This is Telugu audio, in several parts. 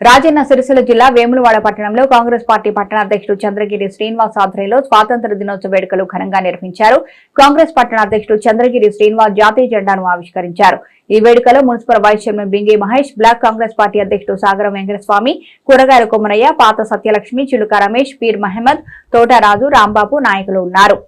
రాజన్న సిరిసిల్ల జిల్లా వేములవాడ పట్టణంలో కాంగ్రెస్ పార్టీ పట్టణాధ్యక్షుడు చంద్రగిరి శ్రీనివాస్ ఆధ్వర్యంలో స్వాతంత్ర దినోత్సవ వేడుకలు ఘనంగా నిర్వహించారు. కాంగ్రెస్ పట్టణాధ్యక్షుడు చంద్రగిరి శ్రీనివాస్ జాతీయ జెండాను ఆవిష్కరించారు. ఈ వేడుకలో municipal vice chairman Bingi Mahesh block Congress party అధ్యక్షుడు సాగరం వెంకటస్వామి కూరగాయల కొమ్మనయ్య పాత సత్యలక్ష్మి చిలుక రమేష్ పీర్ మహమ్మద్ తోటరాజు రాంబాబు నాయకులు ఉన్నారు.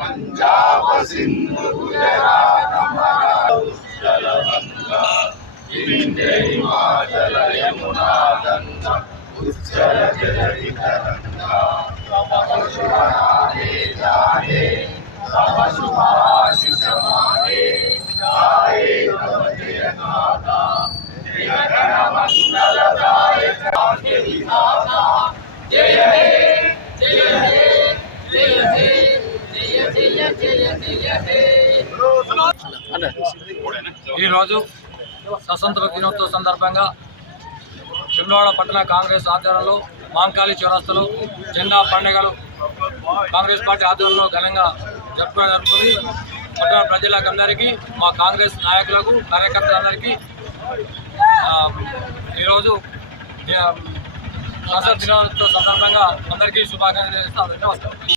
పంజాబ్ సింధు గుజరాత్ మహారాష్ట్రలంగా వింధ్య హిమాచల యమునా గంగా ఉజ్జల జల వితరంగా తమ శుభ నామే తమ శుభ ఈరోజు స్వతంత్ర దినోత్సవ సందర్భంగా చిమ్లవాడ పట్టణ కాంగ్రెస్ ఆధ్వర్యంలో మాంకాళి చౌరస్తలో జెండా పండుగలు కాంగ్రెస్ పార్టీ ఆధ్వర్యంలో ఘనంగా జరుపుకోవడం జరుగుతుంది. పట్టణ ప్రజలకు అందరికీ మా కాంగ్రెస్ నాయకులకు కార్యకర్తలందరికీ ఈరోజు స్వతంత్ర దినోత్సవ సందర్భంగా అందరికీ శుభాకాంక్షలు చేస్తూ నమస్కారం